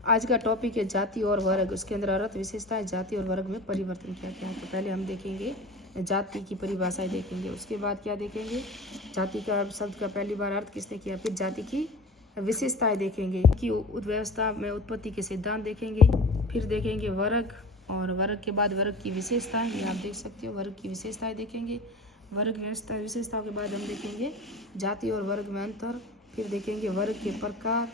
आज का टॉपिक है जाति और वर्ग, उसके अंदर अर्थ विशेषताएं, जाति और वर्ग में परिवर्तन क्या क्या है। तो पहले हम देखेंगे जाति की परिभाषाएं देखेंगे, उसके बाद क्या देखेंगे, जाति का शब्द का पहली बार अर्थ किसने किया, फिर जाति की विशेषताएं देखेंगे, कि व्यवस्था में उत्पत्ति के सिद्धांत देखेंगे, फिर देखेंगे वर्ग, और वर्ग के बाद वर्ग की विशेषताएं, ये आप देख सकते हो, वर्ग की विशेषताएं देखेंगे। वर्ग विशेषताओं के बाद हम देखेंगे जाति और वर्ग में अंतर, फिर देखेंगे वर्ग के प्रकार,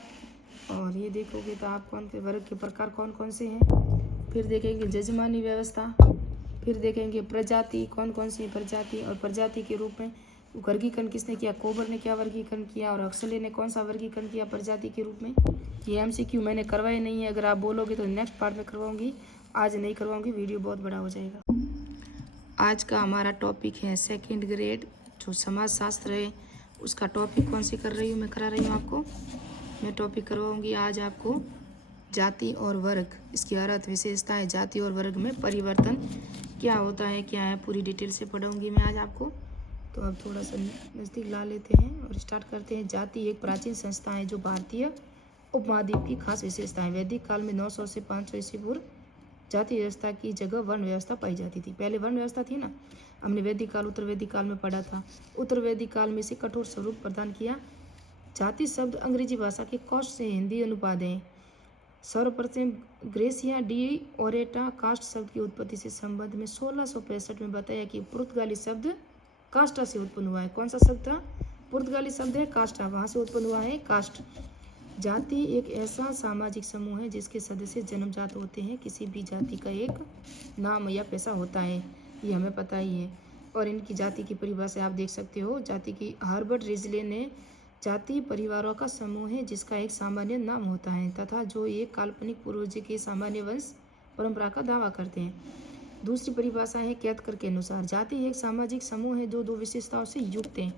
और ये देखोगे तो आप कौन के वर्ग के प्रकार कौन कौन से हैं। फिर देखेंगे जजमानी व्यवस्था, फिर देखेंगे प्रजाति, कौन कौन सी प्रजाति, और प्रजाति के रूप में वर्गीकरण किसने किया, कोबर ने क्या वर्गीकरण किया, और अक्सले ने कौन सा वर्गीकरण किया प्रजाति के रूप में। ये MCQ मैंने करवाए नहीं है, अगर आप बोलोगे तो नेक्स्ट पार्ट में करवाऊंगी, आज नहीं करवाऊंगी, वीडियो बहुत बड़ा हो जाएगा। आज का हमारा टॉपिक है सेकंड ग्रेड जो समाज शास्त्र है, उसका टॉपिक कौन सी कर रही हूँ, मैं करा रही हूँ आपको, मैं टॉपिक करवाऊंगी आज आपको जाति और वर्ग, इसकी अर्थ विशेषताएं, जाति और वर्ग में परिवर्तन क्या होता है, क्या है, पूरी डिटेल से पढ़ाऊंगी मैं आज आपको। तो अब थोड़ा सा नज़दीक ला लेते हैं और स्टार्ट करते हैं। जाति एक प्राचीन संस्था है जो भारतीय उपमहाद्वीप की खास विशेषता है। वैदिक काल में 900 से 500 ईस्वी पूर्व जाति व्यवस्था की जगह वर्ण व्यवस्था पाई जाती थी। पहले वर्ण व्यवस्था थी ना, हमने वैदिक काल उत्तर वैदिक काल में पढ़ा था। उत्तर वैदिक काल में इसे कठोर स्वरूप प्रदान किया। जाति शब्द अंग्रेजी भाषा के कास्ट से हिंदी अनुवाद है। सर्वप्रथम ग्रेसिया डी ओरेटा कास्ट शब्द की उत्पत्ति से संबंध में 1665 में बताया कि पुर्तगाली शब्द कास्टा से उत्पन्न हुआ है। कौन सा शब्द था, पुर्तगाली शब्द है कास्टा, वहां से उत्पन्न हुआ है कास्ट। जाति एक ऐसा सामाजिक समूह है जिसके सदस्य जन्मजात होते हैं। किसी भी जाति का एक नाम या पेशा होता है, ये हमें पता ही है। और इनकी जाति की परिभाषा आप देख सकते हो। जाति की हर्बर्ट रिजले ने जाति परिवारों का समूह है जिसका एक सामान्य नाम होता है तथा जो एक काल्पनिक पूर्वज के सामान्य वंश परंपरा का दावा करते हैं। दूसरी परिभाषा है कैथकर के अनुसार, जाति एक सामाजिक समूह है जो दो विशेषताओं से युक्त है।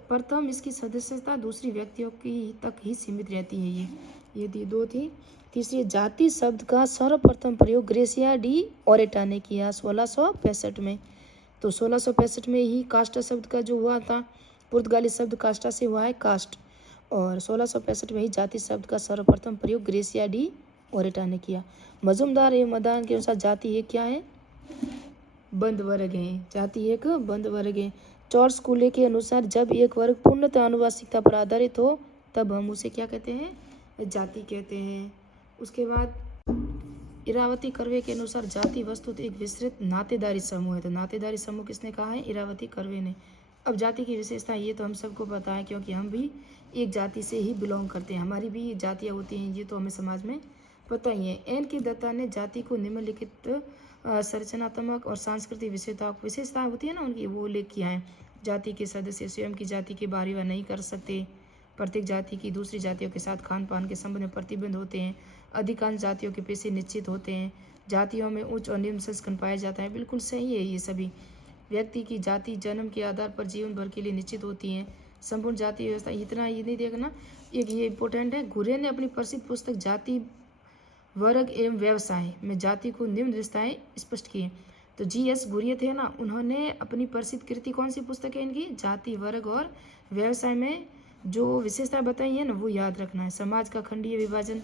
प्रथम, इसकी सदस्यता दूसरी व्यक्तियों की तक ही सीमित रहती है। ये दो थी। तीसरी, जाति शब्द का सर्वप्रथम प्रयोग ग्रेसिया डी ओरेटा ने किया 1665 में। तो 1665 में ही कास्टा शब्द का जो हुआ था, पुर्तगाली शब्द कास्टा से हुआ है कास्ट, और 1665 में ही जाति शब्द का सर्वप्रथम प्रयोग ग्रेसिया डी ओरेटा ने किया। मजुमदार एवं मदान के अनुसार जाति एक क्या है, बंद वर्ग है। जाति एक बंद वर्ग है। जॉर्ज कूले के अनुसार जब एक वर्ग पूर्णतः आनुवंशिकता पर आधारित हो तब हम उसे क्या कहते हैं, जाति कहते हैं। उसके बाद इरावती कर्वे के अनुसार जाति वस्तुतः एक विस्तृत नातेदारी समूह है। तो नातेदारी समूह किसने कहा है, इरावती कर्वे ने। अब जाति की विशेषता, ये तो हम सबको पता है क्योंकि हम भी एक जाति से ही बिलोंग करते हैं, हमारी भी जातियाँ होती हैं, ये तो हमें समाज में पता ही है। N.K. दत्ता ने जाति को निम्नलिखित संरचनात्मक और सांस्कृतिक विशेषताएं होती है ना उनकी, वो उल्लेख किया है। जाति के सदस्य स्वयं की जाति के बारे में नहीं कर सकते। प्रत्येक जाति की दूसरी जातियों के साथ खान पान के संबंध में प्रतिबंध होते हैं। अधिकांश जातियों के पेशे निश्चित होते हैं। जातियों में उच्च और निम्न संस्करण पाया जाता है। बिल्कुल सही है ये सभी। व्यक्ति की जाति जन्म के आधार पर जीवन भर के लिए निश्चित होती है। संपूर्ण जाति व्यवस्था, इतना ये नहीं देखना, एक ये इंपॉर्टेंट है। घुरे ने अपनी प्रसिद्ध पुस्तक जाति वर्ग एवं व्यवसाय में जाति को निम्न विशेषताएं स्पष्ट की। तो GS घुरिये थे ना, उन्होंने अपनी प्रसिद्ध कृति, कौन सी पुस्तक है इनकी, जाति वर्ग और व्यवसाय में जो विशेषताएं बताई है ना, वो याद रखना है। समाज का खंडीय विभाजन,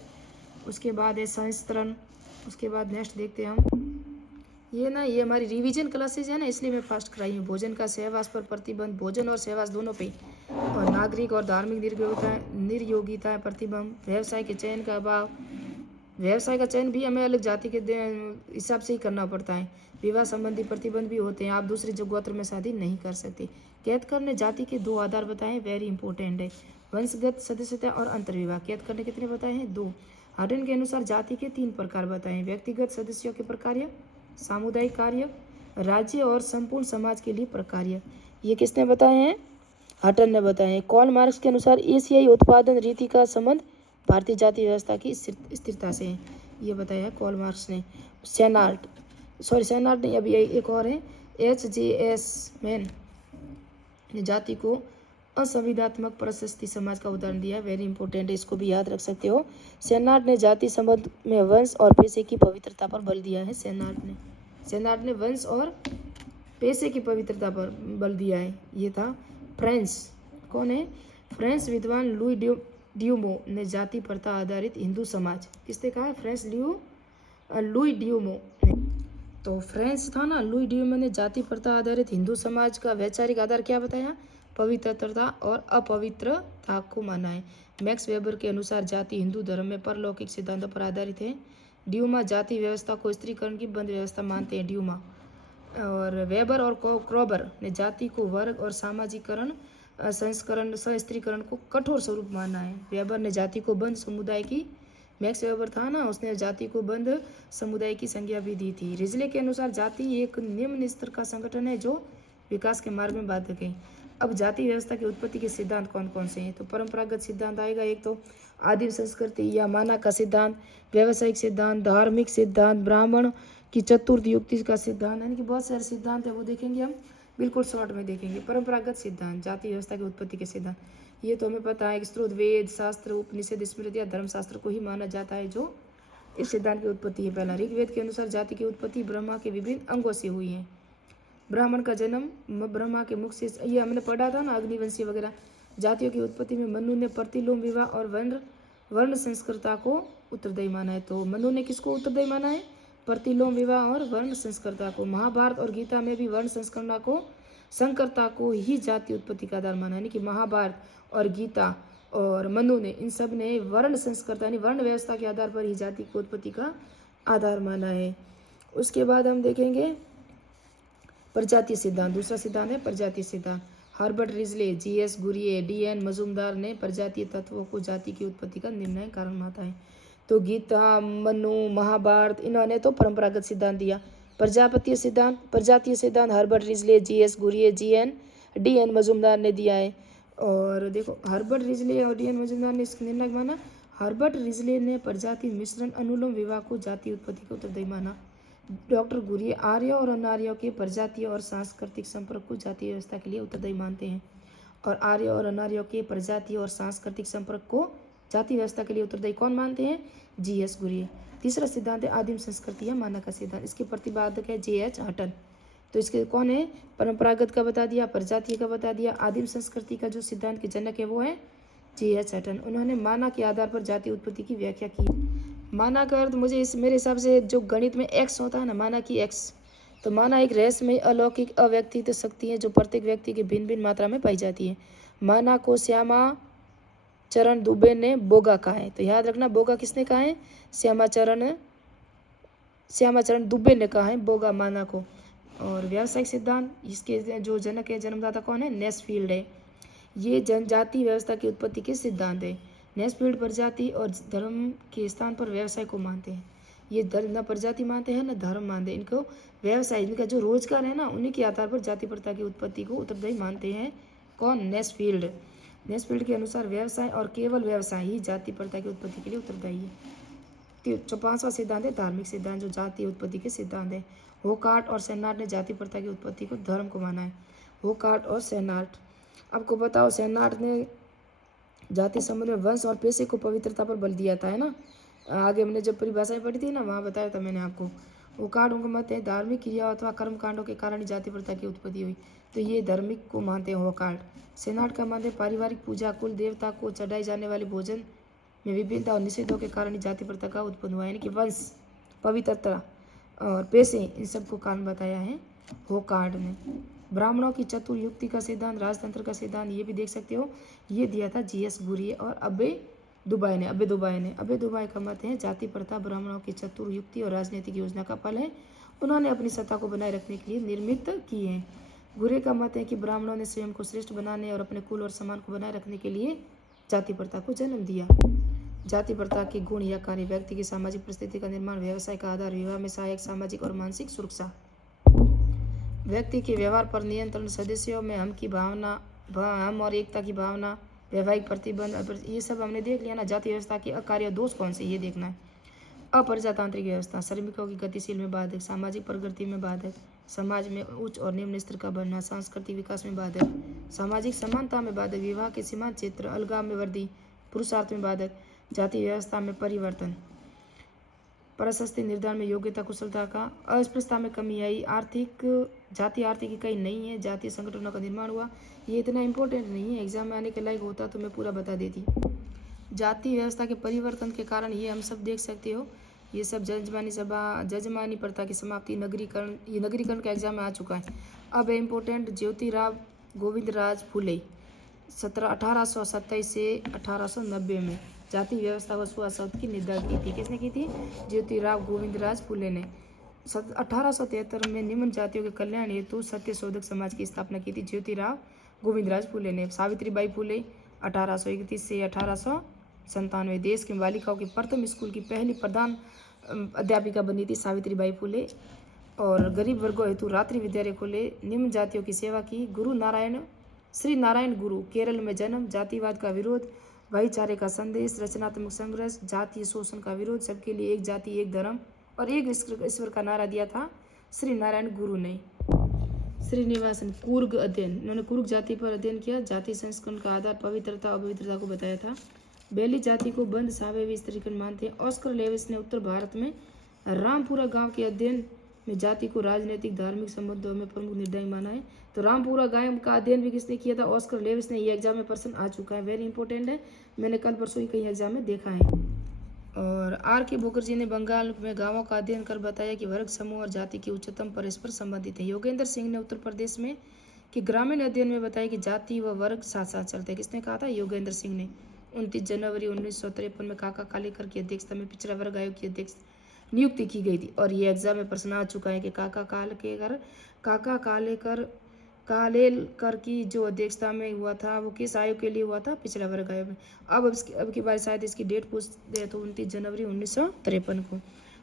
उसके बाद है संस्तरण, उसके बाद नेक्स्ट देखते हैं हम, ये हमारी रिवीजन क्लासेज है ना, इसलिए मैं फास्ट कराई हूँ। भोजन का सहवास पर प्रतिबंध, भोजन और सहवास दोनों पे, और नागरिक और धार्मिक निर्योगिता प्रतिबंध, व्यवसाय के चयन का अभाव, व्यवसाय का चयन भी हमें अलग जाति के हिसाब से ही करना पड़ता है। विवाह संबंधी प्रतिबंध भी होते हैं, आप दूसरे जो गोत्र में शादी नहीं कर सकते। कैथकर ने जाति के दो आधार बताए, वेरी इंपॉर्टेंट है, वंशगत सदस्यता और अंतर्विवाह। कैथकर ने कितने बताए हैं, 2। हार्डन के अनुसार जाति के 3 प्रकार बताए, व्यक्तिगत सदस्यों के प्रकार्य, सामुदायिक कार्य, राज्य और संपूर्ण समाज के लिए प्रकार्य। ये किसने बताए हैं, हटन ने बताए हैं। कॉल मार्क्स के अनुसार एशियाई उत्पादन रीति का संबंध भारतीय जाति व्यवस्था की स्थिरता से है, ये बताया है कॉल मार्क्स ने। सेनार्ट नहीं, अभी एक और है, HJS मैन ने जाति को असंविधात्मक प्रशस्ति समाज का उदाहरण दिया, वेरी इंपॉर्टेंट है, इसको भी याद रख सकते हो। सेनार्ट ने जाति संबंध में वंश और पेशे की पवित्रता पर बल दिया है। सेनार्ट ने वंश और पेशे की पवित्रता पर बल दिया है। ये था फ्रेंच, कौन है, फ्रेंच विद्वान लुई ड्यूमो ने जाति प्रथा आधारित हिंदू समाज, किसने कहा है? फ्रेंच लुई ड्यूमो ने। तो फ्रेंच था ना, लुई ड्यूमो ने जाति प्रथा आधारित हिंदू समाज का वैचारिक आधार क्या बताया? पवित्रता और अपवित्रता को माना है। मैक्स वेबर के अनुसार जाति हिंदू धर्म में परलौकिक सिद्धांतों पर आधारित है। ड्यूमा जाति व्यवस्था को स्त्रीकरण की बंद व्यवस्था मानते हैं, ड्यूमा। और वेबर और क्रोबर ने जाति को वर्ग और सामाजिकरण संस्करण सस्त्रीकरण को कठोर स्वरूप माना है। वेबर ने जाति को बंद समुदाय की, मैक्स वेबर था ना, उसने जाति को बंद समुदाय की संज्ञा भी दी थी। रिजले के अनुसार जाति एक निम्न स्तर का संगठन है जो विकास के मार्ग में बाधक है। अब जाति व्यवस्था की उत्पत्ति के सिद्धांत कौन कौन से हैं? तो परंपरागत सिद्धांत आएगा, एक तो आदिम संस्कृति या माना का सिद्धांत, व्यावसायिक सिद्धांत, धार्मिक सिद्धांत, ब्राह्मण की चतुर्थ युक्ति का सिद्धांत, यानी कि बहुत सारे सिद्धांत है, वो देखेंगे हम, बिल्कुल शॉर्ट में देखेंगे। परंपरागत सिद्धांत, जाति व्यवस्था की उत्पत्ति के सिद्धांत, ये तो हमें पता है कि स्रोत वेद शास्त्र, उपनिषद, स्मृति या धर्मशास्त्र को ही माना जाता है जो इस सिद्धांत की उत्पत्ति है। पहला, ऋग्वेद के अनुसार जाति की उत्पत्ति ब्रह्मा के विभिन्न अंगों से हुई है। ब्राह्मण का जन्म ब्रह्मा के मुख से, ये हमने पढ़ा था ना, अग्निवंशी वगैरह। जातियों की उत्पत्ति में मनु ने प्रतिलोम विवाह और वर्ण संस्कृता को उत्तरदायी माना है। तो मनु ने किसको उत्तरदायी माना है? प्रतिलोम विवाह और वर्ण संस्कृता को। महाभारत और गीता में भी वर्ण संकरता को ही जाति उत्पत्ति का आधार माना है, यानी कि महाभारत और गीता और मनु ने, इन सब ने वर्ण संस्कृता यानी वर्ण व्यवस्था के आधार पर ही जाति की उत्पत्ति का आधार माना है। उसके बाद हम देखेंगे प्रजातीय सिद्धांत। दूसरा सिद्धांत है प्रजातीय सिद्धांत। Herbert Risley, GS Ghurye, DN Majumdar ने प्रजातीय तत्वों को जाति की उत्पत्ति का निर्णायक कारण माना है। तो गीता, मनु, महाभारत, इन्होंने तो परंपरागत सिद्धांत दिया। प्रजातीय सिद्धांत Herbert Risley, GS Ghurye, DN Majumdar ने दिया है। और देखो, हर्बर्ट रिजले और डीएन मजूमदार ने इसका निर्णायक माना। हर्बर्ट रिजले ने प्रजाति मिश्रण अनुलोम विवाह को जाति उत्पत्ति का उत्तरदायी माना। डॉक्टर गुरिये आर्य और अनार्यों के प्रजातीय और सांस्कृतिक संपर्क को जातीय व्यवस्था के लिए उत्तरदायी मानते हैं। और आर्य और अनार्यों के प्रजातीय और सांस्कृतिक संपर्क को जाति व्यवस्था के लिए उत्तरदायी कौन मानते हैं? जीएस गुरिये। तीसरा सिद्धांत है आदिम संस्कृति या मानक का सिद्धांत। इसके प्रतिपादक है जेएच हटन। तो इसके कौन है? परंपरागत का बता दिया, प्रजातीय का बता दिया, आदिम संस्कृति का जो सिद्धांत के जनक है वो है जेएच हटन। उन्होंने माना के आधार पर जाति उत्पत्ति की व्याख्या की। माना का अर्थ मुझे मेरे हिसाब से जो गणित में एक्स होता है ना, माना की एक्स, तो माना एक रहस्यमय अलौकिक अव्यक्तिगत शक्ति है जो प्रत्येक व्यक्ति के भिन्न भिन्न मात्रा में पाई जाती है। माना को श्यामा चरण दुबे ने बोगा कहा है। तो याद रखना, बोगा किसने कहा है? श्यामा चरण दुबे ने कहा है बोगा माना को। और व्यावसायिक सिद्धांत, इसके जो जनक है, जन्मदाता कौन है? नेस्फील्ड है। ये जनजाति व्यवस्था की उत्पत्ति के सिद्धांत है। नेस्फील्ड प्रजाति और धर्म के स्थान पर व्यवसाय को मानते हैं। ये न प्रजाति मानते हैं न धर्म मानते हैं, इनको व्यवसाय, इनका जो रोजगार है ना, उन्हीं के आधार पर जाति प्रथा की उत्पत्ति को उत्तरदायी मानते हैं। कौन? नेस्फील्ड। नेस्फील्ड के अनुसार व्यवसाय और केवल व्यवसाय ही जाति प्रथा की उत्पत्ति के लिए उत्तरदायी है। तो पांचवा सिद्धांत है धार्मिक सिद्धांत, जो जाति उत्पत्ति के सिद्धांत है। होकार्ट और सेनार्ट ने जाति प्रथा की उत्पत्ति को धर्म को माना है। होकार्ट और सेनार्ट, आपको बताओ, सेनार्ट ने जाति संबंध में वंश और पेशे को पवित्रता पर बल दिया था, है ना। आगे हमने जब परिभाषाएं पढ़ी थी ना, वहाँ बताया था मैंने आपको। होकार्ट उनका मत है धार्मिक क्रिया अथवा कर्म कांडों के कारण जाति प्रथा की उत्पत्ति हुई, तो ये धार्मिक को मानते हैं होकार्ट। सेनाट का मानते हैं पारिवारिक पूजा, कुल देवता को चढ़ाई जाने वाले भोजन में विभिन्नता और निषेधों के कारण जाति प्रथा का उत्पन्न हुआ, यानी कि वंश, पवित्रता और पेशे, इन सबको कारण बताया है होकार्ट ने। ब्राह्मणों की चतुर्युक्ति का सिद्धांत, राजतंत्र का सिद्धांत, ये भी देख सकते हो, ये दिया था जीएस गुरिये और अबे दुबाई का मत है जाति प्रथा ब्राह्मणों की चतुर्युक्ति और राजनीतिक योजना का फल है। उन्होंने अपनी सत्ता को बनाए रखने के लिए निर्मित की है। गुरिये का मत है कि ब्राह्मणों ने स्वयं को श्रेष्ठ बनाने और अपने कुल और सम्मान को बनाए रखने के लिए जाति प्रथा को जन्म दिया। जाति प्रथा के गुण या कार्य, व्यक्ति की सामाजिक परिस्थिति का निर्माण, व्यवसाय का आधार, विवाह में सहायक, सामाजिक और मानसिक सुरक्षा, व्यक्ति के व्यवहार पर नियंत्रण, सदस्यों में हम और एकता की भावना, वैवाहिक प्रतिबंध, ये सब हमने देख लिया ना। जाति व्यवस्था के अकार्य दोष कौन से, ये देखना है। अप्रजातांत्रिक व्यवस्था, श्रमिकों की गतिशील में बाधक, सामाजिक प्रगति में बाधक, समाज में उच्च और निम्न स्तर का बनना, सांस्कृतिक विकास में बाधक, सामाजिक समानता में बाधक, विवाह के सीमांत क्षेत्र, अलगाव में वृद्धि, पुरुषार्थ में बाधक, जाति व्यवस्था में परिवर्तन, प्रशस्ति निर्धारण में योग्यता कुशलता का, अस्पृश्यता में कमी आई, जाति आर्थिक इकाई नहीं है, जातीय संगठनों का निर्माण हुआ। ये इतना इंपॉर्टेंट नहीं है, एग्जाम में आने के लायक होता तो मैं पूरा बता देती। जाति व्यवस्था के परिवर्तन के कारण ये हम सब देख सकते हो, ये सब जजमानी सभा, जजमानी प्रथा की समाप्ति, नगरीकरण, ये नगरीकरण का एग्जाम में आ चुका है। अब इम्पोर्टेंट, ज्योतिराव गोविंदराज फुले 1827 से 1890 में जाति व्यवस्था व स्वशब्द की निंदा की थी। किसने की थी? ज्योतिराव गोविंदराज फुले ने। 1873 में निम्न जातियों के कल्याण हेतु सत्यशोधक समाज की स्थापना की थी ज्योतिराव गोविंदराज फुले ने। सावित्रीबाई फुले 1831 से 1897 देश की बालिकाओं की प्रथम स्कूल की पहली प्रधान अध्यापिका बनी थी सावित्रीबाई फुले। और गरीब वर्गों हेतु रात्रि विद्यालय खोले, निम्न जातियों की सेवा की। श्री नारायण गुरु, केरल में जन्म, जातिवाद का विरोध, भाईचारे का संदेश, रचनात्मक संघर्ष, जातीय शोषण का विरोध, सबके लिए एक जाति एक धर्म और एक ईश्वर का नारा दिया था श्री नारायण गुरु ने। श्रीनिवासन कुर्ग अध्ययन, उन्होंने कुर्ग जाति पर अध्ययन किया। जाति संस्करण का आधार पवित्रता अपवित्रता को बताया था। बेली जाति को बंद सावेवी स्त्रीकरण मानते हैं। ऑस्कर लेविस ने उत्तर भारत में रामपुरा गांव के अध्ययन में जाति को राजनीतिक धार्मिक संबंधों में प्रमुख निर्णय माना है। तो रामपुरा गांव का अध्ययन भी किसने किया था? ऑस्कर लेविस ने। ये एग्जाम में प्रश्न आ चुका है, वेरी इंपॉर्टेंट है, मैंने कल परसों ही कहीं एग्जाम में देखा है। और आर के मुखर्जी ने बंगाल में गांवों का अध्ययन कर बताया कि वर्ग, समूह और जाति की उच्चतम परस्पर संबंधित है। योगेंद्र सिंह ने उत्तर प्रदेश में कि ग्रामीण अध्ययन में बताया कि जाति व वर्ग साथ साथ चलते हैं। किसने कहा था? योगेंद्र सिंह ने। 29 जनवरी 1953 में काका कालेकर की अध्यक्षता में पिछड़ा वर्ग आयोग की अध्यक्ष नियुक्ति की गई थी। और ये एग्जाम में प्रश्न आ चुका है कि काका कालेलकर की जो अध्यक्षता में हुआ था वो किस आयोग के लिए हुआ था? पिछड़ा वर्ग आयोग में। अब की बार शायद इसकी डेट पूछ दे तो 29 जनवरी 1953 को।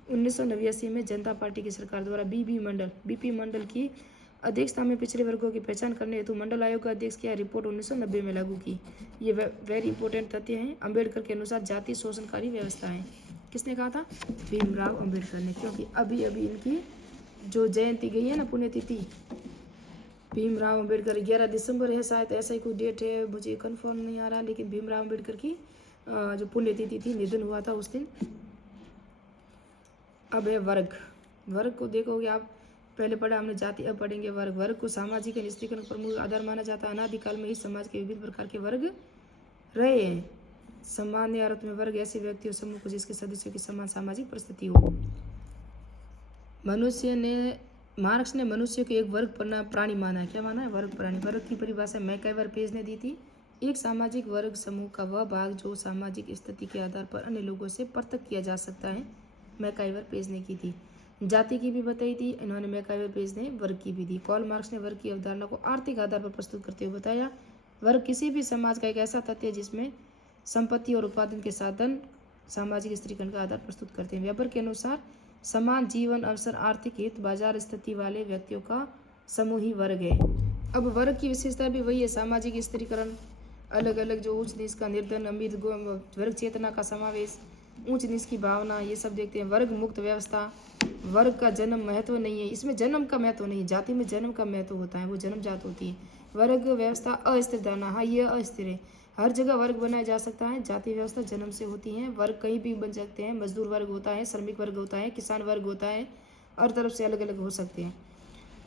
1989 में जनता पार्टी की सरकार द्वारा बीपी मंडल की अध्यक्षता में पिछड़े वर्गों की पहचान करने हेतु मंडल आयोग का अध्यक्ष किया। रिपोर्ट 1990 में लागू की। ये वेरी इंपॉर्टेंट तथ्य हैं। अम्बेडकर के अनुसार जाति शोषणकारी व्यवस्था है। किसने कहा था? भीमराव अम्बेडकर ने। क्योंकि अभी इनकी जो जयंती गई है ना, पुण्यतिथि, भीमराव अम्बेडकर 11 दिसंबर है शायद, ऐसा ही कोई डेट है, मुझे कंफर्म नहीं आ रहा, लेकिन भीमराव अम्बेडकर की जो पुण्यतिथि थी, निधन हुआ था उस दिन। अब है वर्ग को देखोगे आप, पहले पढ़ा हमने जाति, अब पढ़ेंगे वर्ग। वर्ग को सामाजिक निश्चितीकरण प्रमुख आधार माना जाता है। अनादिकाल में इस समाज के विविध प्रकार के वर्ग रहे हैं। सामान्य अर्थ में वर्ग ऐसे व्यक्ति और समूह को जिसके सदस्यों की समान सामाजिक परिस्थिति हो। मार्क्स ने मनुष्य को एक वर्ग प्राणी माना है। क्या माना है? वर्ग प्राणी। वर्ग की परिभाषा मैकाइवर पेज ने दी थी। एक सामाजिक वर्ग समूह का वह भाग जो सामाजिक स्थिति के आधार पर अन्य लोगों से पृथक किया जा सकता है, मैकाइवर पेज ने की थी। जाति की भी बताई थी इन्होंने, मैकाइवर पेज ने वर्ग की भी दी। कार्ल मार्क्स ने वर्ग की अवधारणा को आर्थिक आधार पर प्रस्तुत करते हुए बताया, वर्ग किसी भी समाज का एक ऐसा तथ्य है जिसमें संपत्ति और उत्पादन के साधन सामाजिक स्थिरीकरण का आधार प्रस्तुत करते हैं। वेबर के अनुसार समान जीवन अवसर, आर्थिक हित, बाजार स्थिति वाले व्यक्तियों का समूह ही वर्ग है। अब वर्ग की विशेषता भी वही है, सामाजिक स्थिरीकरण, अलग अलग जो ऊंच नीच का निर्धन अमीर, वर्ग चेतना का समावेश, ऊंच नीच की भावना, ये सब देखते हैं। वर्ग मुक्त व्यवस्था, वर्ग का जन्म महत्व नहीं है, इसमें जन्म का महत्व नहीं, जाति में जन्म का महत्व होता है, वो जन्म जात होती है। वर्ग व्यवस्था अस्थिर धारणा, हाँ ये अस्थिर है, हर जगह वर्ग बनाया जा सकता है। जाति व्यवस्था जन्म से होती है, वर्ग कहीं भी बन सकते हैं, मजदूर वर्ग होता है, श्रमिक वर्ग होता है, किसान वर्ग होता है, हर तरफ से अलग अलग हो सकते हैं।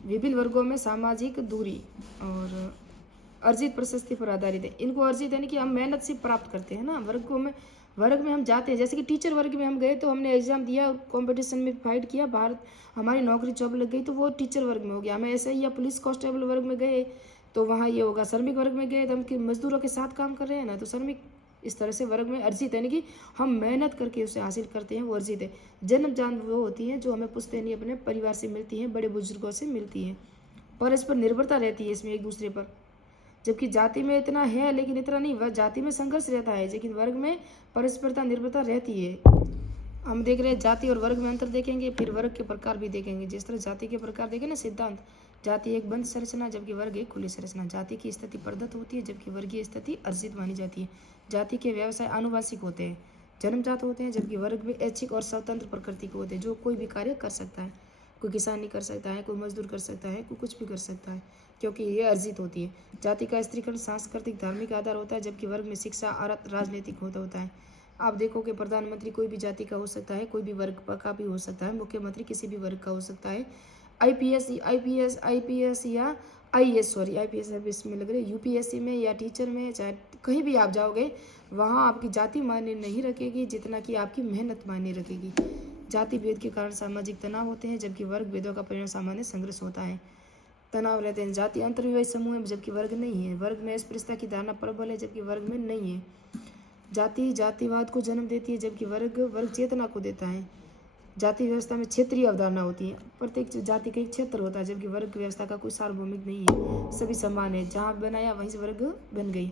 विभिन्न वर्गों में सामाजिक दूरी और अर्जित प्रशस्ति पर आधारित है। इनको अर्जित यानी कि हम मेहनत से प्राप्त करते हैं ना। वर्ग में हम जाते हैं, जैसे कि टीचर वर्ग में हम गए तो हमने एग्जाम दिया, कंपटीशन में फाइट किया, भारत हमारी नौकरी जॉब लग गई तो वो टीचर वर्ग में हो गया। हमें ऐसे ही, या पुलिस कांस्टेबल वर्ग में गए तो वहाँ ये होगा। श्रमिक वर्ग में गए तो हम मजदूरों के साथ काम कर रहे हैं ना, तो श्रमिक इस तरह से वर्ग में अर्जित यानी कि हम मेहनत करके उसे हासिल करते हैं, वो अर्जित है। जन्म जान वो होती है जो हमें पुश्तैनी अपने परिवार से मिलती हैं, बड़े बुजुर्गों से मिलती हैं, परस्पर निर्भरता रहती है इसमें एक दूसरे पर। जबकि जाति में इतना है लेकिन इतना नहीं, वह जाति में संघर्ष रहता है, लेकिन वर्ग में परस्परता निर्भरता रहती है। हम देख रहे हैं जाति और वर्ग में अंतर देखेंगे, फिर वर्ग के प्रकार भी देखेंगे। जिस तरह जाति के प्रकार देखें ना, सिद्धांत, जाति एक बंद संरचना जबकि वर्ग एक खुली संरचना। जाति की स्थिति प्रदत्त होती है जबकि वर्गीय स्थिति अर्जित मानी जाती है। जाति के व्यवसाय आनुवंशिक होते हैं, जन्मजात होते हैं, जबकि वर्ग में ऐच्छिक और स्वतंत्र प्रकृति के होते हैं, जो कोई भी कार्य कर सकता है। कोई किसानी कर सकता है, कोई मजदूर कर सकता है, कोई कुछ भी कर सकता है, क्योंकि ये अर्जित होती है। जाति का स्त्रीकरण सांस्कृतिक धार्मिक आधार होता है, जबकि वर्ग में शिक्षा और राजनीतिक होता है। आप देखो कि प्रधानमंत्री कोई भी जाति का हो सकता है, कोई भी वर्ग का भी हो सकता है, मुख्यमंत्री किसी भी वर्ग का हो सकता है, आईपीएस या आईएएस में लग रहे, यूपीएससी में या टीचर में, चाहे कहीं भी आप जाओगे वहाँ आपकी जाति मायने नहीं रखेगी जितना कि आपकी मेहनत मायने रखेगी। जाति भेद के कारण सामाजिक तनाव होते हैं, जबकि वर्ग भेदों का परिणाम सामान्य संघर्ष होता है। तनाव रहते हैं। जाति अंतर्विवाही समूह है, जबकि वर्ग नहीं है। वर्ग में अस्पृश्यता की धारणा प्रबल है, जबकि वर्ग में नहीं है। जाति जातिवाद को जन्म देती है, जबकि वर्ग चेतना को देता है। जाति व्यवस्था में क्षेत्रीय अवधारणा होती है। प्रत्येक जाति का एक क्षेत्र होता है, जबकि वर्ग व्यवस्था का कोई सार्वभौमिक नहीं है, सभी समान है। जहाँ बनाया वहीं से वर्ग बन गई।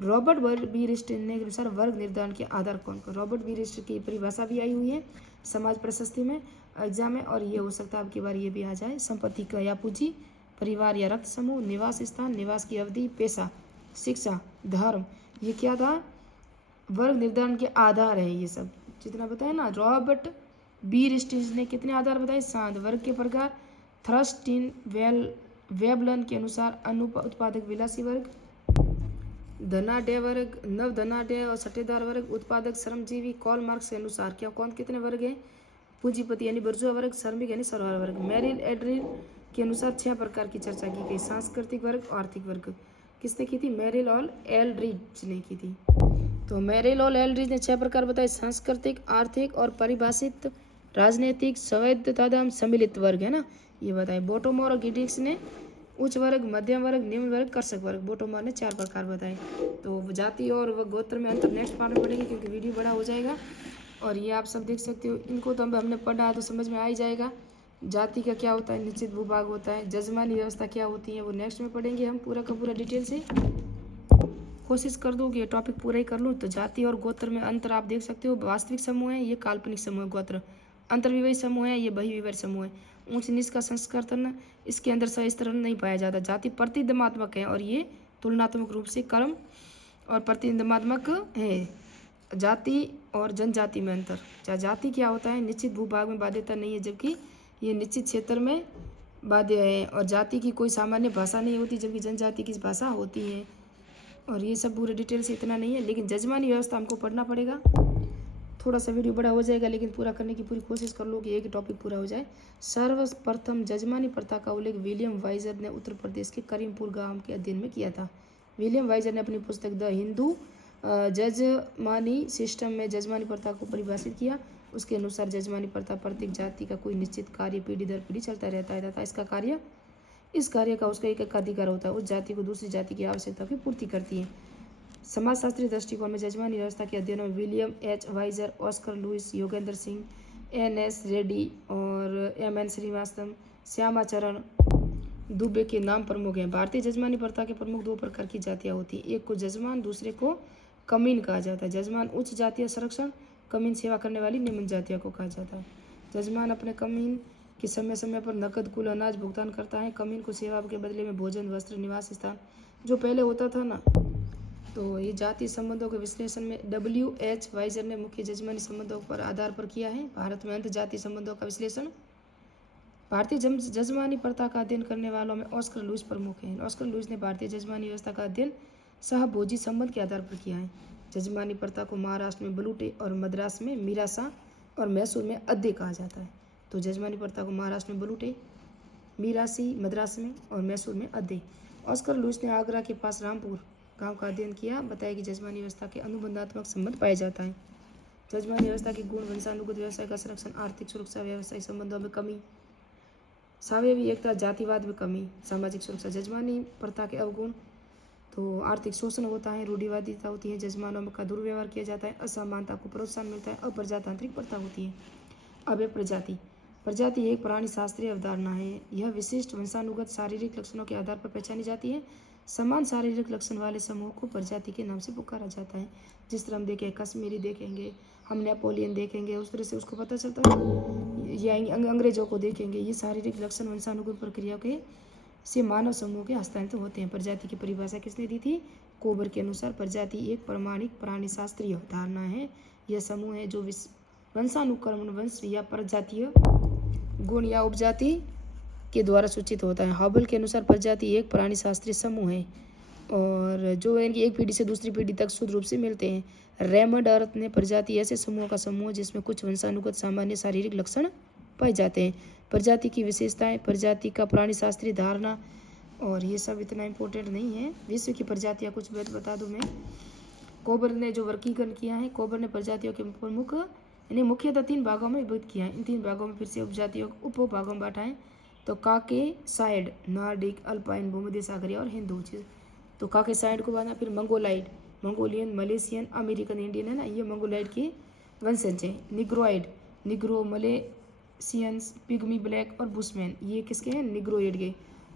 रॉबर्ट बी रिस्ट ने के अनुसार वर्ग निर्धारण के आधार कौन कौन। रॉबर्ट बी रिस्ट की परिभाषा भी आई हुई है समाज प्रशस्ति में, एग्जाम में, और ये हो सकता है आपकी बार ये भी आ जाए। संपत्ति का या पूंजी, परिवार या रक्त समूह, निवास स्थान, निवास की अवधि, पेशा, शिक्षा, धर्म, ये क्या था, वर्ग निर्धारण के आधार है। ये सब जितना बताया ना, रॉबर्ट बी रिस्टिज ने कितने आधार बताए, 7। वर्ग के प्रकार, थ्रस्टिन वेबलन के अनुसार उत्पादक विलासी वर्ग, धनाढ्य वर्ग, नव धनाढ्य और सट्टेदार वर्ग, उत्पादक श्रमजीवी। कॉल मार्क्स के अनुसार क्या कौन कितने वर्ग है, पूंजीपति यानी बुर्जुआ वर्ग, श्रमिक यानी सरवार वर्ग। मेरिल एड्रिल के अनुसार 6 प्रकार की चर्चा की गई। सांस्कृतिक वर्ग, आर्थिक वर्ग किसने की थी, मेरिल और एल्ड्रिज ने की थी। तो मेरिल और एल्ड्रिज ने 6 प्रकार बताए, सांस्कृतिक, आर्थिक और परिभाषित, राजनीतिक, संवैध तथा सम्मिलित वर्ग है ना, ये बताए। बोटोमोर और गिडिक्स ने उच्च वर्ग, मध्यम वर्ग, निम्न वर्ग, कर्षक वर्ग। बोटोमोर ने 4 प्रकार बताए। तो जाति और गोत्र में अंतर नेक्स्ट पार्ट में पढ़ेंगे, क्योंकि वीडियो बड़ा हो जाएगा। और ये आप सब देख सकते हो, इनको तो हमने पढ़ा है तो समझ में आ ही जाएगा। जाति का क्या होता है, निश्चित भूभाग होता है। जजमानी व्यवस्था क्या होती है वो नेक्स्ट में पढ़ेंगे हम पूरा का पूरा डिटेल से। कोशिश कर दो कि ये टॉपिक पूरा ही कर लूँ। तो जाति और गोत्र में अंतर आप देख सकते हो। वास्तविक समूह है, ये काल्पनिक समूह है गोत्र। अंतर्विवाही समूह है, ये बहिर्विवाही समूह है। ऊंच नीच का संस्करण, इसके अंदर सहिष्करण नहीं पाया जाता। जाति प्रतिनिधित्वात्मक है और ये तुलनात्मक रूप से कर्म और प्रतिनिधित्वात्मक है। जाति और जनजाति में अंतर। जाति क्या होता है, निश्चित भूभाग में बाध्यता नहीं है, जबकि ये निश्चित क्षेत्र में बाध्य है। और जाति की कोई सामान्य भाषा नहीं होती, जबकि जनजाति की भाषा होती है। और ये सब पूरे डिटेल से इतना नहीं है, लेकिन जजमानी व्यवस्था हमको पढ़ना पड़ेगा। थोड़ा सा वीडियो बड़ा हो जाएगा, लेकिन पूरा करने की पूरी कोशिश कर लो कि एक टॉपिक पूरा हो जाए। सर्वप्रथम जजमानी प्रथा का उल्लेख विलियम वाइजर ने उत्तर प्रदेश के करीमपुर गांव के अध्ययन में किया था। विलियम वाइजर ने अपनी पुस्तक द हिंदू जजमानी सिस्टम में जजमानी प्रथा को परिभाषित किया। उसके अनुसार जजमानी प्रथा प्रत्येक जाति का कोई निश्चित कार्य पीढ़ी दर पीढ़ी चलता रहता है तथा इस कार्य का उसका एक एकाधिकार होता है। उस जाति को दूसरी जाति की आवश्यकता की पूर्ति करती है। समाजशास्त्री दृष्टिकोण में जजमानी व्यवस्था के अध्ययनों में William H Wiser, Oscar Lewis, Yogendra Singh, NS. Reddy और एम.एन. श्रीवास्तव, श्यामाचरण दुबे के नाम प्रमुख हैं। भारतीय जजमानी प्रथा के प्रमुख 2 प्रकार की जातियाँ होती हैं। एक को जजमान, दूसरे को कमीन कहा जाता है। जजमान उच्च जातीय संरक्षण, कमीन सेवा करने वाली निम्न जातियों को कहा जाता है। जजमान अपने कमीन कि समय समय पर नकद कुल अनाज भुगतान करता है। कमीन को सेवा के बदले में भोजन, वस्त्र, निवास स्थान जो पहले होता था ना। तो ये जाति संबंधों के विश्लेषण में W.H. वाइजर ने मुख्य जजमानी संबंधों पर आधार पर किया है। भारत में अंत जाति संबंधों का विश्लेषण। भारतीय जजमानी प्रथा का अध्ययन करने वालों में ऑस्कर लुइस प्रमुख हैं। ऑस्कर लुइस ने भारतीय जजमानी व्यवस्था का अध्ययन सहभोजी संबंध के आधार पर किया है। जजमानी प्रथा को महाराष्ट्र में बलूटे और मद्रास में मीरासा और मैसूर में अद्दे कहा जाता है। तो जजमानी प्रथा को महाराष्ट्र में बलूटे, मीरासी मद्रास में और मैसूर में अद्दे। ऑस्कर लुइस ने आगरा के पास रामपुर गांव का अध्ययन किया। बताया कि जजमानी व्यवस्था के अनुबंधात्मक संबंध पाया जाता है। जजमानी व्यवस्था के गुण, वंशानुगत व्यवसाय का संरक्षण, आर्थिक सुरक्षा, व्यवसायिक संबंधों में कमी, सावयवी एकता, जातिवाद में कमी, सामाजिक सुरक्षा। जजमानी प्रथा के अवगुण, तो आर्थिक शोषण होता है, रूढ़िवादिता होती है, जजमानों का दुर्व्यवहार किया जाता है, असमानता को प्रोत्साहन मिलता है, अप्रजातांत्रिक प्रथा होती है। अब प्रजाति। प्रजाति एक प्राणी शास्त्रीय अवधारणा है। यह विशिष्ट वंशानुगत शारीरिक लक्षणों के आधार पर पहचानी जाती है। समान शारीरिक लक्षण वाले समूह को प्रजाति के नाम से पुकारा जाता है। जिस तरह हम देखें कश्मीरी देखेंगे, हम नेपोलियन देखेंगे, उस तरह से उसको पता चलता है। या अंग्रेजों को देखेंगे, ये शारीरिक लक्षण वंशानुगत प्रक्रिया के से मानव समूह के हस्तांतरित होते हैं। प्रजाति की परिभाषा किसने दी थी? कोबर के अनुसार प्रजाति एक प्रमाणिक प्राणी शास्त्रीय धारणा है। यह समूह है जो वंशानुक्रमण, वंश या प्रजातीय गुण या उपजाति के द्वारा सूचित होता है। हॉबल के अनुसार प्रजाति एक प्राणी शास्त्रीय समूह है और जो इनकी एक पीढ़ी से दूसरी पीढ़ी तक शुद्ध रूप से मिलते हैं। रेमंड अर्थ ने प्रजाति ऐसे समूह का समूह जिसमें कुछ वंशानुगत सामान्य शारीरिक लक्षण पाए जाते हैं। प्रजाति की विशेषताएं, प्रजाति का प्राणी शास्त्रीय धारणा, और ये सब इतना इम्पोर्टेंट नहीं है। विश्व की प्रजातियाँ कुछ बता दूँ मैं। कोबर ने जो वर्गीकरण किया है, कोबर ने प्रजातियों के प्रमुख यानी मुख्यतः 3 भागों में विभक्त किया है। इन 3 भागों में फिर से उपजातियों को उपभागों में बांटा है। तो काकेसाइड, नॉर्डिक, अल्पाइन, भूमध्य सागरीय और हिंदू चीज। तो काकेसाइड को बांधा। फिर Mongoloid, Mongolian, Malaysian, American Indian है ना, ये मंगोलाइड की वंशज है। Negroid, Negro, Malaysians, pygmy black और बुशमैन, ये किसके हैं? निग्रोइड के।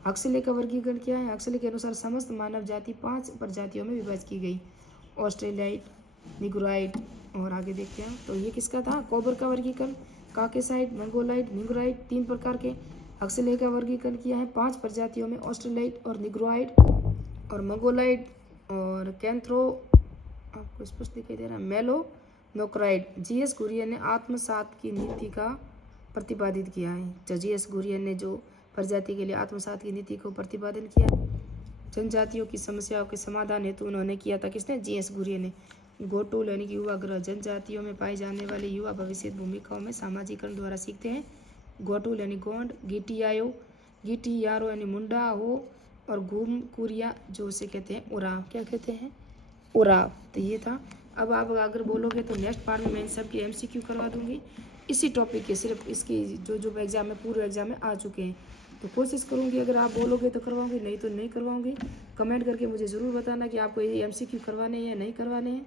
हक्सले का वर्गीकरण क्या है? हक्सले के अनुसार समस्त मानव जाति 5 प्रजातियों में विभाजित की गई। ऑस्ट्रेलियाइड, निग्रोइड और आगे देखते हैं। तो ये किसका था? कोबर का वर्गीकरण। काकेसाइड, मंगोलाइड, निग्रोइड 3 प्रकार के। हक्सले का वर्गीकरण किया है 5 प्रजातियों में, ऑस्ट्रेलियाइड और निग्रोइड और मंगोलाइड और कैंथ्रो, आपको स्पष्ट दिखाई दे रहा है, मेलोनोक्राइड। जीएस घुरियन ने आत्मसात की नीति का प्रतिपादित किया है। तो जीएस घुरियन ने जो प्रजाति के लिए आत्मसात की नीति को प्रतिपादन किया, जनजातियों की समस्याओं के समाधान हेतु उन्होंने किया था। किसने? जीएस घुरियन ने। गोटूल यानी कि युवा ग्रह, जनजातियों में पाई जाने वाले युवा भविष्य भूमिकाओं में सामाजिकरण द्वारा सीखते हैं। गोटूल यानी गोंड, गिटियायो, गिटियारो यानी मुंडा हो और घूम कुरिया जो उसे कहते हैं उराव। क्या कहते हैं? उराव। तो ये था। अब आप अगर बोलोगे तो नेक्स्ट पार्ट में मैं इन सब की एमसीक्यू करवा दूंगी इसी टॉपिक के, सिर्फ इसकी जो एग्जाम में पूर्व एग्जाम में आ चुके हैं। तो कोशिश करूंगी, अगर आप बोलोगे तो करवाऊंगी, नहीं तो नहीं करवाऊंगी। कमेंट करके मुझे ज़रूर बताना कि आपको ये एमसीक्यू करवाने हैं या नहीं करवाने हैं।